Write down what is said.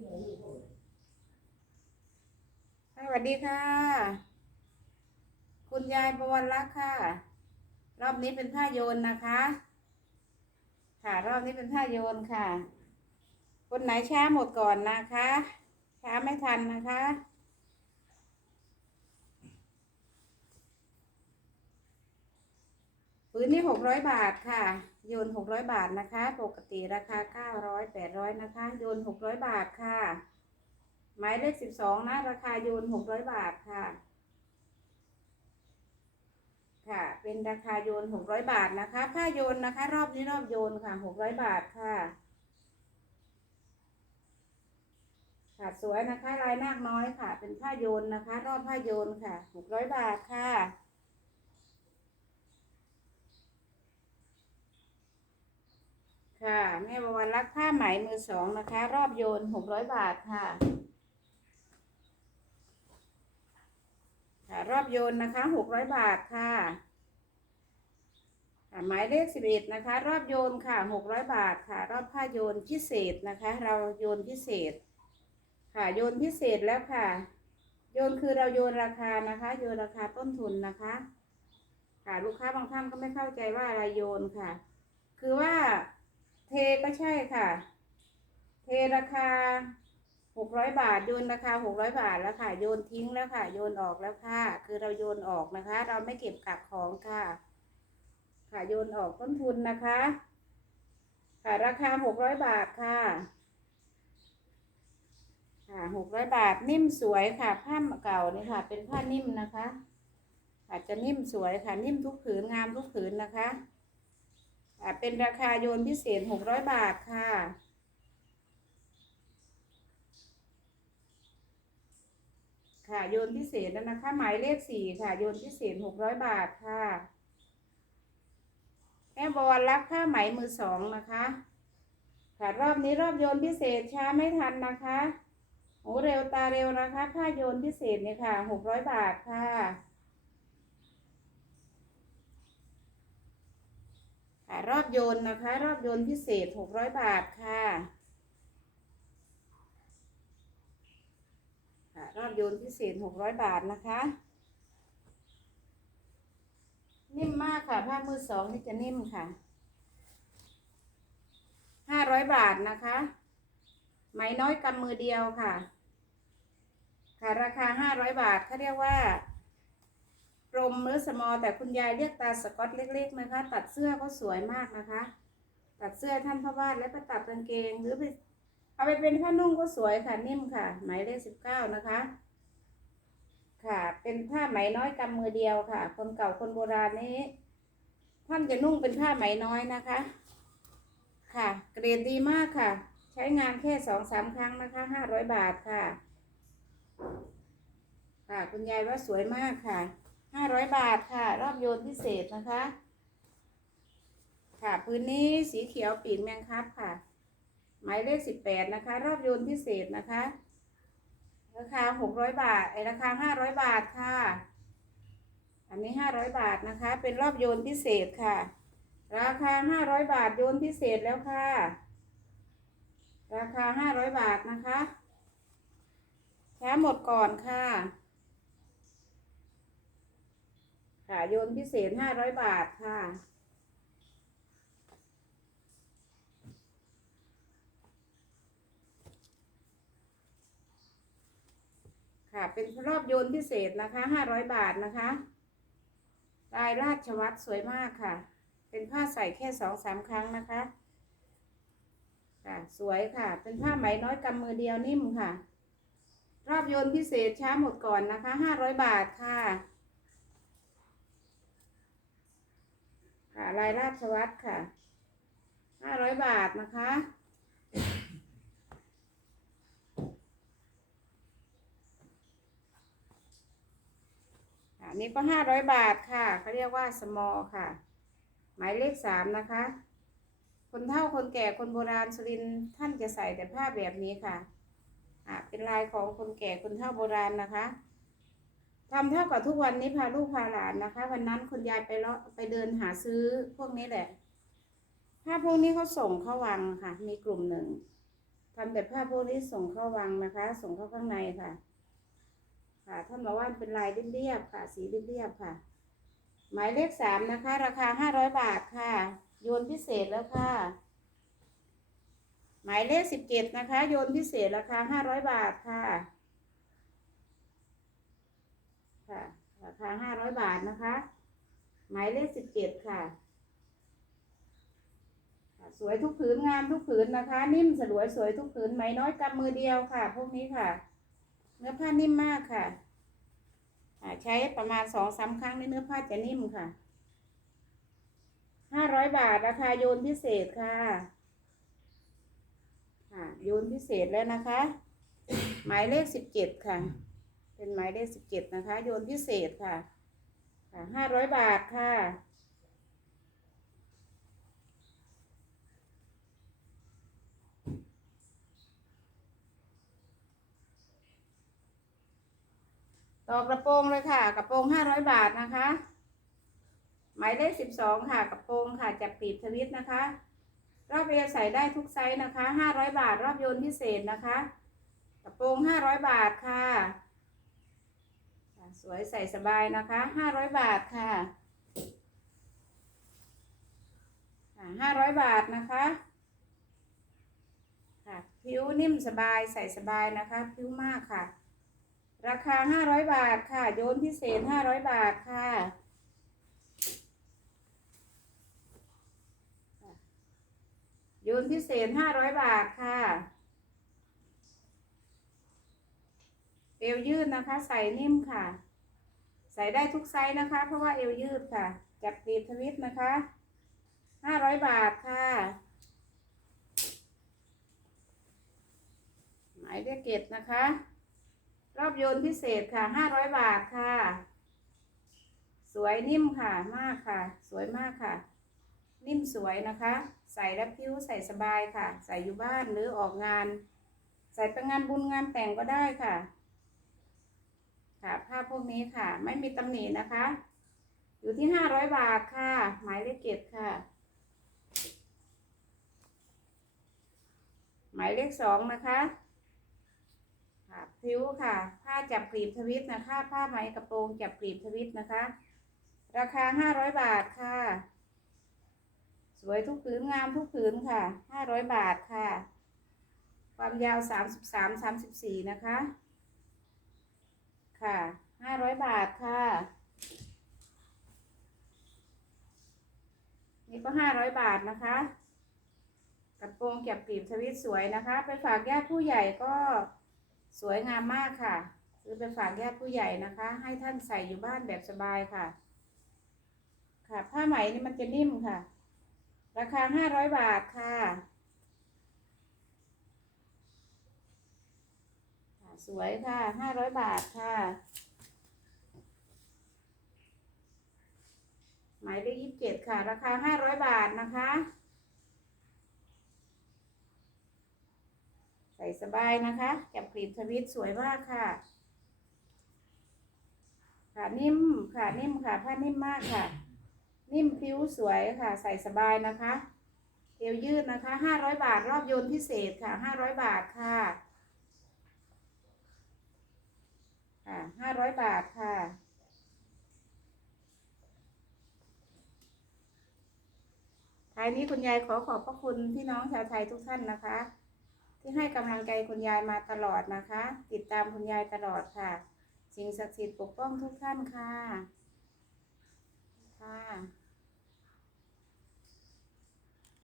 สวัสดีค่ะ คุณยายประวันรักษ์ค่ะ รอบนี้เป็นผ้าโยนนะคะ ค่ะ รอบนี้เป็นผ้าโยนค่ะ คนไหนช้าหมดก่อนนะคะ ช้าไม่ทันนะคะ ปืนนี่หกร้อยบาทค่ะ โยนหกร้อยบาทนะคะ ปกติราคาเก้าร้อยแปดร้อยนะคะ โยนหกร้อยบาทค่ะ หมายเลขสิบสองนะ ราคาโยนหกร้อยบาทค่ะ ค่ะ เป็นราคาโยนหกร้อยบาทนะคะผ้าโยนนะคะ รอบนี้รอบโยนค่ะหกร้อยบาทค่ะค่ะสวยนะคะลายนาคน้อยค่ะ เป็นผ้าโยนนะคะ รอบผ้าโยนค่ะหกร้อยบาทค่ะ ค่ะแม่บวรรักผ้าไหมมือสองนะคะ รอบโยนหกร้อยบาทค่ะ ค่ะ รอบโยนนะคะหกร้อยบาทค่ะค่ะหมายเลขสิบเอ็ดนะคะ รอบโยนค่ะหกร้อยบาทค่ะ รอบผ้าโยนพิเศษนะคะ เราโยนพิเศษ ค่ะโยนพิเศษแล้วค่ะ โยนคือเราโยนราคานะคะ โยนราคาต้นทุนนะคะ ค่ะลูกค้าบางท่านก็ไม่เข้าใจว่าอะไรโยนค่ะ คือว่า ใช่ค่ะ เทราคาหกร้อยบาท โยนราคาหกร้อยบาทแล้วค่ะ โยนทิ้งแล้วค่ะ โยนออกแล้วค่ะ คือเราโยนออกนะคะ เราไม่เก็บกักของค่ะ ค่ะโยนออกต้นทุนนะคะ ค่ะราคาหกร้อยบาทค่ะค่ะหกร้อยบาทนิ่มสวยค่ะผ้าเก่าเนี่ยค่ะ เป็นผ้านิ่มนะคะอาจจะนิ่มสวยค่ะ นิ่มทุกผืนงามทุกผืนนะคะ เป็นราคาโยนพิเศษหกร้อยบาทค่ะ ค่ะโยนพิเศษแล้วนะคะ หมายเลขสี่ค่ะโยนพิเศษหกร้อยบาทค่ะแม่บอลรักผ้าไหมมือสองนะคะ ค่ะรอบนี้รอบโยนพิเศษช้าไม่ทันนะคะโอ้เร็วตาเร็วนะคะ ผ้าโยนพิเศษเนี่ยค่ะหกร้อยบาทค่ะ ค่ะรอบโยนนะคะ รอบโยนพิเศษหกร้อยบาทค่ะค่ะ รอบโยนพิเศษหกร้อยบาทนะคะนิ่มมากค่ะ ผ้ามือสองนี่จะนิ่มค่ะห้าร้อยบาทนะคะ ไหมน้อยกำมือเดียวค่ะ ค่ะ ราคาห้าร้อยบาทเขาเรียกว่า กลมหรือสมอแต่คุณยายเรียกตาสกอตเล็ก ๆ นะคะ ตัดเสื้อก็สวยมากนะคะ ตัดเสื้อท่านพระวาดแล้วก็ตัดกางเกงหรือไปเอาไปเป็นผ้านุ่งก็สวยค่ะนิ่มค่ะ หมายเลขสิบเก้านะคะ ค่ะ เป็นผ้าไหมน้อยกำมือเดียวค่ะ คนเก่าคนโบราณนี้ ท่านจะนุ่งเป็นผ้าไหมน้อยนะคะ ค่ะ เกรดดีมากค่ะ ใช้งานแค่สองสามครั้งนะคะห้าร้อยบาทค่ะ ค่ะคุณยายว่าสวยมากค่ะ ห้าร้อยบาทค่ะ รอบโยนพิเศษนะคะ ค่ะพื้นนี้สีเขียวปีกแมงคับค่ะ หมายเลขสิบแปดนะคะ รอบโยนพิเศษนะคะ ราคาหกร้อยบาทไอราคาห้าร้อยบาทค่ะ อันนี้ห้าร้อยบาทนะคะ เป็นรอบโยนพิเศษค่ะ ราคาห้าร้อยบาทโยนพิเศษแล้วค่ะ ราคาห้าร้อยบาทนะคะช้าหมดก่อนค่ะ ค่ะโยนพิเศษห้าร้อยบาทค่ะค่ะเป็นรอบโยนพิเศษนะคะห้าร้อยบาทนะคะลายราชวัตรสวยมากค่ะ เป็นผ้าใส่แค่สองสามครั้งนะคะ ค่ะสวยค่ะ เป็นผ้าไหมน้อยกำมือเดียวนิ่มค่ะ รอบโยนพิเศษช้าหมดก่อนนะคะห้าร้อยบาทค่ะ ค่ะลายราชวัตรค่ะห้าร้อยบาทนะคะ อันนี้ก็ห้าร้อยบาทค่ะเขาเรียกว่า small ค่ะ หมายเลขสามนะคะ คนเฒ่าคนแก่คนโบราณสุรินท่านจะใส่แต่ผ้าแบบนี้ค่ะอ่าเป็นลายของคนแก่คนเฒ่าโบราณนะคะ ทำเท่ากับทุกวันนี้พาลูกพาหลานนะคะ วันนั้นคุณยายไปเลาะไปเดินหาซื้อพวกนี้แหละ ผ้าพวกนี้เขาส่งเข้าวังค่ะ มีกลุ่มหนึ่งทำแต่ผ้าพวกนี้ส่งเข้าวังนะคะ ส่งเข้าข้างในค่ะ ค่ะท่านบอกว่าเป็นลายเรียบๆค่ะ สีเรียบๆค่ะ หมายเลขสามนะคะ ราคาห้าร้อยบาทค่ะ โยนพิเศษแล้วค่ะ หมายเลขสิบเจ็ดนะคะ โยนพิเศษราคาห้าร้อยบาทค่ะ ค่ะ ราคาห้าร้อยบาทนะคะ หมายเลขสิบเจ็ดค่ะสวยทุกผืนงามทุกผืนนะคะ นิ่มสลวยสวยทุกผืนไหมน้อยกำมือเดียวค่ะ พวกนี้ค่ะ เนื้อผ้านิ่มมากค่ะใช้ประมาณสองสามครั้งในเนื้อผ้าจะนิ่มค่ะห้าร้อยบาทราคาโยนพิเศษค่ะค่ะโยนพิเศษแล้วนะคะ หมายเลขสิบเจ็ดค่ะ เป็นหมายเลขสิบเจ็ดนะคะ โยนพิเศษค่ะค่ะห้าร้อยบาทค่ะ ต่อกระโปรงเลยค่ะ กระโปรงห้าร้อยบาทนะคะ หมายเลขสิบสองค่ะ กระโปรงค่ะจับปีบทวิตนะคะ รอบเอวใส่ได้ทุกไซส์นะคะห้าร้อยบาท รอบโยนพิเศษนะคะ กระโปรงห้าร้อยบาทค่ะ สวยใส่สบายนะคะห้าร้อยบาทค่ะห้าร้อยบาทนะคะค่ะผิวนิ่มสบายใส่สบายนะคะ ผิวมากค่ะ ราคาห้าร้อยบาทค่ะ โยนพิเศษห้าร้อยบาทค่ะโยนพิเศษห้าร้อยบาทค่ะ เอวยืดนะคะ ใส่นิ่มค่ะ ใส่ได้ทุกไซส์นะคะ เพราะว่าเอวยืดค่ะ จับปีทวิตนะคะห้าร้อยบาทค่ะ หมายเลขเกตนะคะ รอบโยนพิเศษค่ะห้าร้อยบาทค่ะ สวยนิ่มค่ะมากค่ะ สวยมากค่ะ นิ่มสวยนะคะ ใส่แล้วผิวใส่สบายค่ะ ใส่อยู่บ้านหรือออกงาน ใส่ไปงานบุญงานแต่งก็ได้ค่ะ ค่ะผ้าพวกนี้ค่ะ ไม่มีตำหนินะคะ อยู่ที่ห้าร้อยบาทค่ะ หมายเลขเจ็ดค่ะ หมายเลขสองนะคะค่ะผิวค่ะ ผ้าจับกรีบทวิตนะคะ ผ้าไหมกระโปรงจับกรีบทวิตนะคะ ราคาห้าร้อยบาทค่ะ สวยทุกผืนงามทุกผืนค่ะห้าร้อยบาทค่ะ ความยาวสามสิบสามสามสิบสี่นะคะ ค่ะห้าร้อยบาทค่ะ นี่ก็ห้าร้อยบาทนะคะกระโปรงเก็บกลีบทวิตสวยนะคะ ไปฝากญาติผู้ใหญ่ก็สวยงามมากค่ะซื้อไปฝากญาติผู้ใหญ่นะคะ ให้ท่านใส่อยู่บ้านแบบสบายค่ะ ค่ะ ผ้าไหมนี่มันจะนิ่มค่ะ ราคาห้าร้อยบาทค่ะค่ะ สวยค่ะห้าร้อยบาทค่ะ หมายเลขยี่สิบเจ็ดค่ะ ราคาห้าร้อยบาทนะคะ ใส่สบายนะคะจับกรีบทวิตสวยมากค่ะ ค่ะนิ่มค่ะนิ่มค่ะผ้านิ่มมากค่ะ นิ่มผิวสวยค่ะ ใส่สบายนะคะเอวยืดนะคะห้าร้อยบาท รอบโยนพิเศษค่ะห้าร้อยบาทค่ะ ค่ะห้าร้อยบาทค่ะ ท้ายนี้คุณยายขอขอบพระคุณพี่น้องชาวไทยทุกท่านนะคะ ที่ให้กำลังใจคุณยายมาตลอดนะคะ ติดตามคุณยายตลอดค่ะสิ่งศักดิ์สิทธิ์ปกป้องทุกท่านค่ะ ค่ะ